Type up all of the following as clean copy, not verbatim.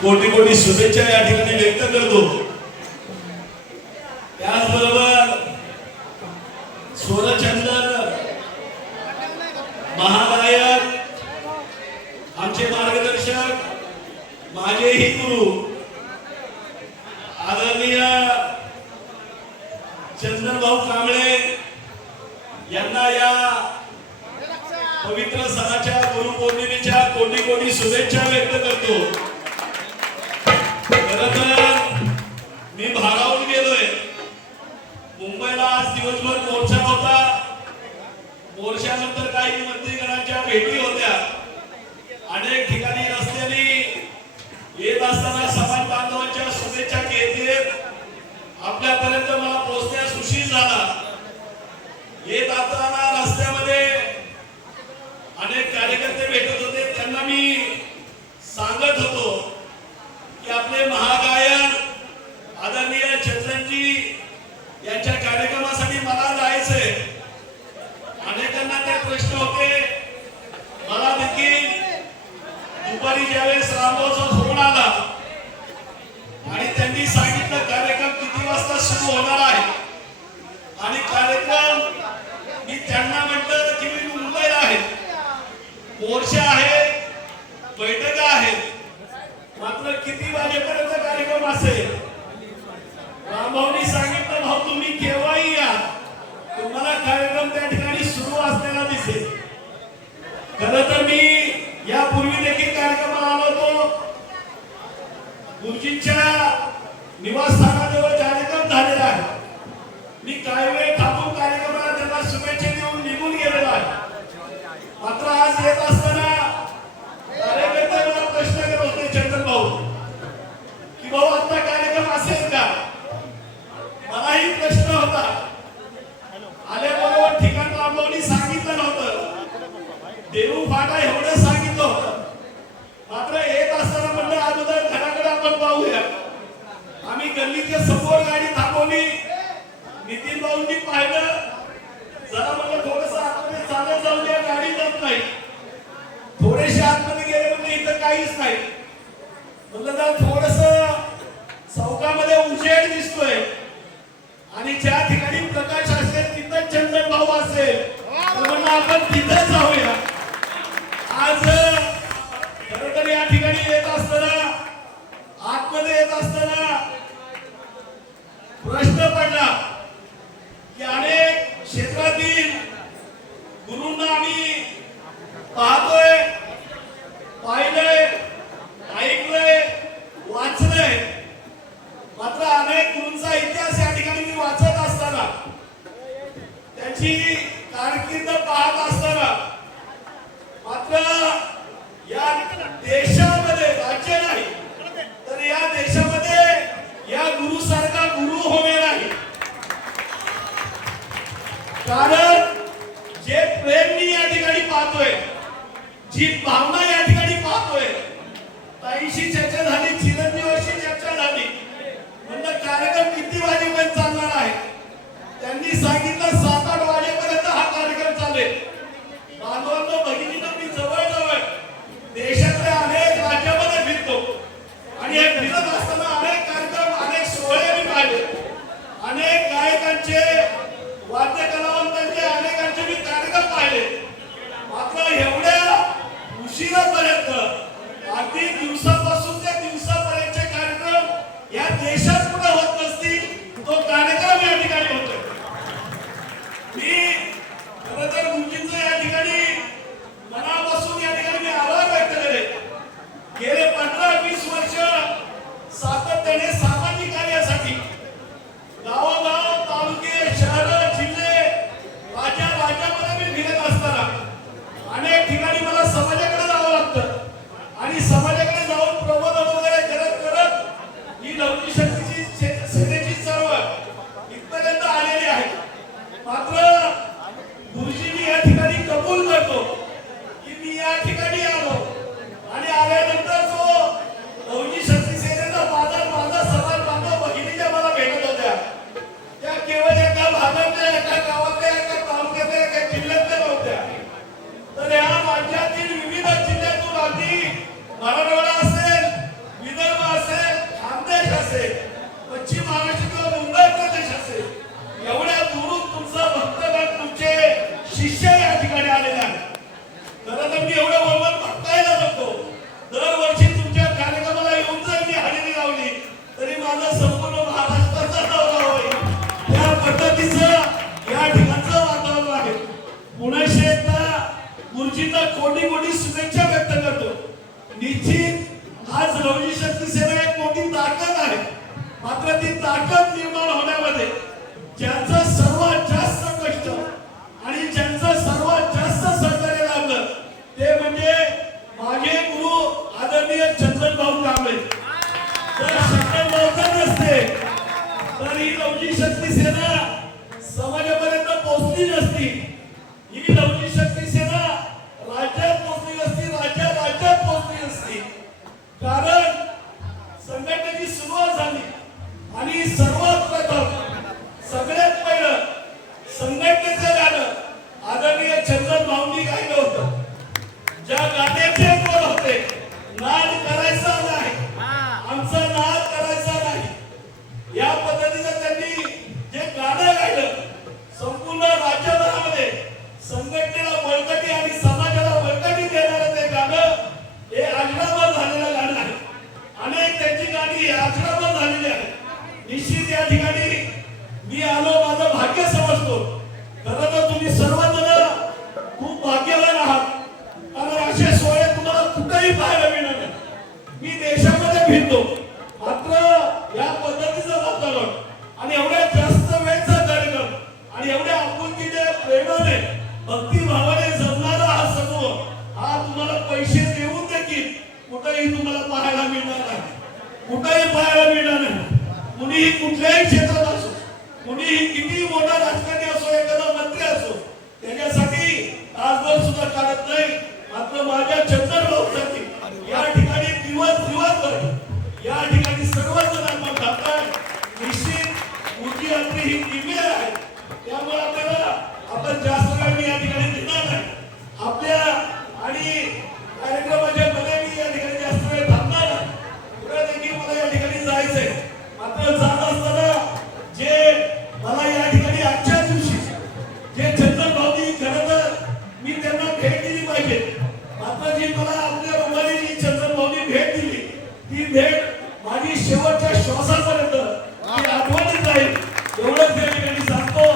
कोटी कोटी शुभेच्छा या ठिकाणी व्यक्त करतो। त्याचबरोबर स्वरचंदन महागायक आमचे मार्गदर्शक माझेही गुरु आदरणीय चंदन भाऊ कांबळे यांना या पवित्र सणाच्या गुरुपौर्णिमेच्या कोटी कोटी शुभेच्छा व्यक्त करतो। मी भारावून गेलोय। मुंबईला आज दिवसभर मोर्चा होता। मोर्चानंतर काही मंत्रीगणांच्या भेटी होत्या। अनेक ठिकाणी रस्त्याने येत असताना समाज बांधवांच्या शुभेच्छा घेत आपल्यापर्यंत मला पोहोचण्यास उशीर झाला। येत असताना रस्त्यामध्ये अनेक कार्यकर्ते भेटत होते। त्यांना मी सांगत होतो की आपले महागायक आदरणीय चंदनजी यांच्या कार्यक्रमासाठी मला जायचंय। अनेकांना ते प्रश्न होते। मला देखील दुपारी ज्यावेळेस रामभाऊचा फोन आला आणि त्यांनी सांगितलं कार्यक्रम किती वाजता सुरू होणार आहे आणि कार्यक्रम मी त्यांना म्हटलं की मी मुंबईला आहे, मोर्चा आहे, बैठका आहेत, मात्र किती वाजेपर्यंत कार्यक्रम असेल। रामभाऊनी सांगितलं भाऊ तुम्ही केव्हाही या, तुम्हाला कार्यक्रम त्या ठिकाणी सुरू असलेला दिसेल। खरं तर मी यापूर्वी देखील कार्यक्रमाला आलो होतो। गुरुजींच्या निवासस्थानाजवळ कार्यक्रम झालेला आहे। मी काही वेळ थांबून कार्यक्रमाला त्यांना शुभेच्छा देऊन निघून गेलेलो आहे। मात्र आज येत असताना कार्यकर्ते मला प्रश्न करत होते चंदन भाऊ की भाऊ आता कार्यक्रम असेल का। मलाही प्रश्न होता। आल्याबरोबर ठिकाण रामभाऊनी सांगितलं नव्हतं, देऊ फाटा एवढं सांगितलं होतं। मात्र येत असताना म्हणलं अगोदर घराकडे आपण पाहूया। आम्ही गल्लीच्या समोर गाडी थांबवली। नितीन भाऊंनी पाहिलं, जरा म्हणलं थोडंसं आतमध्ये चालत जाऊ द्या, गाडी जात नाही। थोडेसे आतमध्ये गेले म्हणजे इथं काहीच नाही। म्हणलं जरा थोडंसं चौकामध्ये उजेड दिसतोय आणि ज्या ठिकाणी प्रकाश असेल तिथं चंदन भाऊ असेल तर म्हणलं आपण तिथं जाऊया। आज खरं तर या ठिकाणी येत असताना, आतमध्ये येत असताना प्रश्न पडला की अनेक क्षेत्रातील गुरूंना आम्ही पाहतोय, पाहिलंय, ऐकलंय, वाचलंय। मात्र अनेक गुरूंचा इतिहास या ठिकाणी मी वाचत असताना, त्यांची कारकीर्द पाहत असताना मात्र या देशामध्ये राज्य आज लवजी शक्ती सेना एक मोठी ताकद आहे. मात्र ती ताकद निर्माण होण्यामध्ये ज्यांचं सर्वात जास्त कष्ट आणि ज्यांचं सर्वात जास्त सहकार्य लाभलं ते म्हणजे माझे गुरु आदरणीय चंदन भाऊ कांबळे. जर चंदन भाऊ नसते तर ही लवजी शक्ती सेना समाजापर्यंत पोहोचली नसती. ही लवजी शक्ती सेना राज्यात पोहोचली नसती, राज्यात पोहोचली नसती. कारण संघटनेची सुरुवात झाली आणि सर्वात प्रथम सगळ्यात पहिलं संघटनेचं गाणं आदरणीय चंदन भाऊंनी गायलं होतं. ज्या गाण्याचे बोल होते, नाद करायचा नाही, आमचा नाद करायचा नाही, या पद्धतीचं त्यांनी जे गाणं गायलं संपूर्ण राज्यभरामध्ये संघटनेला बळकटी आणि समाजाला बळकटी देणारं ते गाणं हे आजरामर झालेलं गाणं आहे. अनेक त्यांची गाणी आजरामर झालेली आहे. निश्चित या ठिकाणी मी आलो माझं भाग्य समजतो. खरं तर तुम्ही सर्वजण खूप भाग्यवान आहात, कारण असे सोहळे तुम्हाला कुठेही पाहायला मिळणार नाही. मी देशामध्ये फिरतो, मात्र या पद्धतीचं वातावरण आणि एवढ्या जास्त वेळचा कार्यक्रम आणि एवढ्या आपुलकीने प्रेमाने भक्तिभावाने जमणारा हा समूह हा तुम्हाला पैसे देऊन देखील कुठेही तुम्हाला पाहायला मिळणार नाही. कुठेही पाहायला मिळणार नाही. कुणीही कुठल्याही क्षेत्रात असो, कुणीही किती मोठा राजकारणी असो, एखादा मंत्री असो, त्याच्यासाठी तासभर सुद्धा काढत नाही. मात्र माझ्या चंदन भाऊसाठी या ठिकाणी दिवसभर या ठिकाणी सर्वजण आपण घालताय. निश्चित मोठी आपली ही किमया आहे. त्यामुळे आपल्याला आपण जास्त वेळ मी या ठिकाणी देणार नाही. आपल्या आणि कार्यक्रमाच्या मध्ये मी या ठिकाणी जास्त वेळ थांबणार नाही. पुढे देखील मला या ठिकाणी जायचंय. मात्र जात असताना जे मला या ठिकाणी आजच्या दिवशी जे चंदन भाऊनी खरं तर मी त्यांना भेट दिली पाहिजे, मात्र जी मला आपल्या रुमाली जी चंदन भाऊनी भेट दिली ती भेट माझी शेवटच्या श्वासापर्यंत ती आठवणीत जाईल. एवढंच या ठिकाणी सांगतो.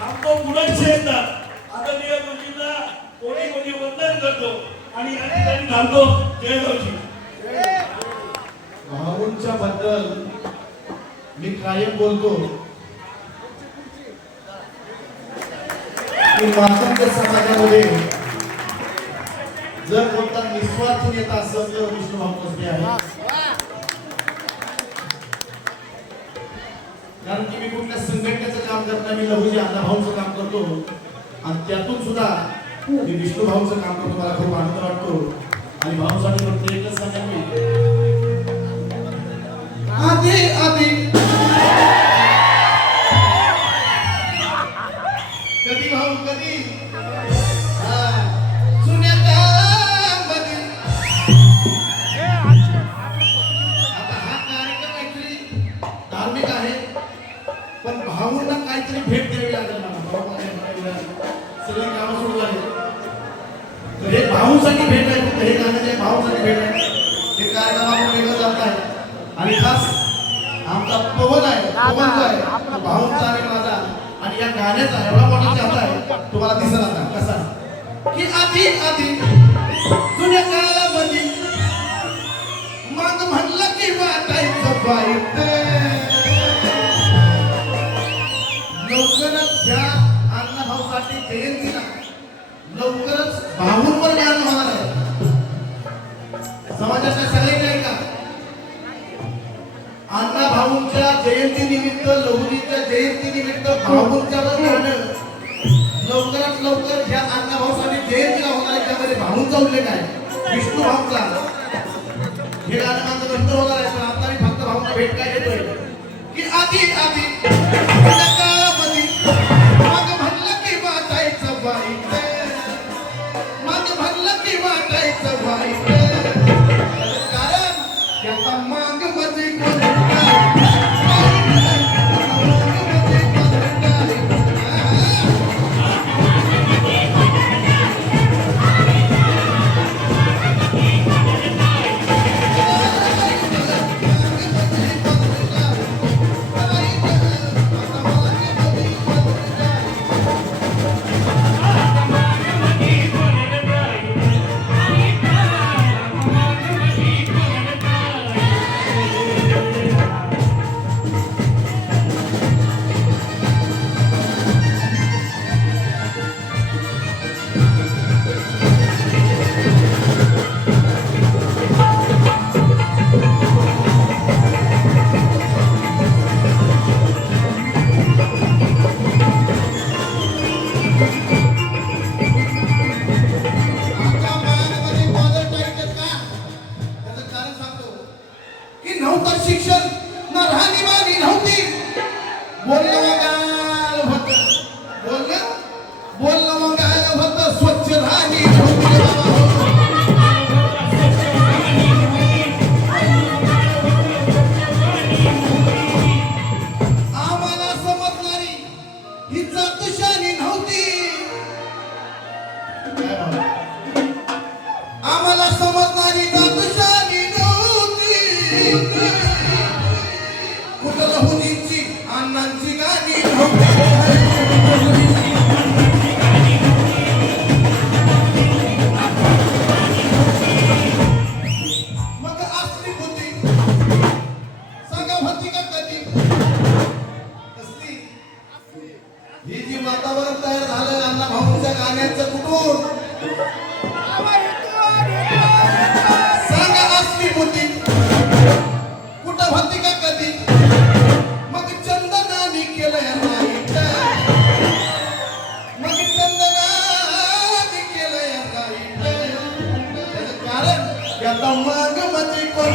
थांबतो पुढे येतात आदरणीय गुरुजींना कोणी कोणी वंदन करतो आणि या ठिकाणी थांबतो. जय भाऊजी. भाऊंच्या बद्दल मी कायम बोलतो की मातंग समाजामध्ये जर कोणता निस्वार्थ नेता असेल तर विष्णुभाऊ कसबे आहे. कारण की मी कुठल्या संघटनेचं काम करताना मी लघुजी अण्णाभाऊंचं काम करतो आणि त्यातून सुद्धा मी विष्णुभाऊंचं काम करतो. मला खूप आनंद वाटतो आणि भाऊसाठी फक्त एकच सांगा मी आधी आधी कधी भाऊ कधी जुन्या काळामध्ये आता हा कार्यक्रम ऍक्च्युली धार्मिक आहे, पण भाऊंना काहीतरी भेट द्यावी लागेल मला. सगळी कामं सुरू झाली तर हे भाऊसाठी भेट आहे. फक्त हे गाणं जे भाऊसाठी भेट आहे. हे कार्यक्रम आपण वेगळं जात आहे आणि खास आमचा पवन आहे, पवन जो आहे भाऊंचा आणि माझा आणि या गाण्याचा एवढा मोठा चाहता आहे तुम्हाला दिसला आता कसा की आधी आधी जुन्या काळामध्ये मग म्हणलं की वाटायचं वाईट. लवकरच ह्या अण्णाभाऊसाठी जयंतीला लवकरच भाऊंवर गाणं होणार आहे. समाजाच्या सगळे नाही का अण्णा भाऊंच्या जयंती निमित्त लहुरीच्या जयंती निमित्त भाऊंच्या गाणं लवकरात लवकर ह्या अण्णा भाऊसाठी जयंतीला होणार आहे. त्यामध्ये भाऊंचा उल्लेख आहे, विष्णू भाऊंचा. हे गाणं माझं नंतर होणार आहे, पण आता मी फक्त भाऊंना भेट काय देतोय की आधी आधी काळामध्ये मग म्हणलं की वाटायचं वाईट, मग म्हणलं की वाटायचं वाईट. कारण त्याचा माग मध्ये नव्हतं शिक्षण ना राहणीमानी नव्हती बोलणं गाल होत बोलणं गाल होत स्वच्छ राहणी नव्हती बाबा हो. आम्हाला समजणारी ही जातशानी नव्हती आम्हाला समजणारी जातशानी नव्हती कुठं हुनींची अण्णांची गाणी नव्हती मग असली होती सांगा होती का कधी कसली ही जी वातावरण तयार झालं अण्णा भाऊंच्या गाण्याचं कुठून सांगा असली होती कुठं होती का कधी मग चंदनानी केलंय राईट मग चंदनानी केलंय राईट त्याचं कारण या मग मध्ये कोण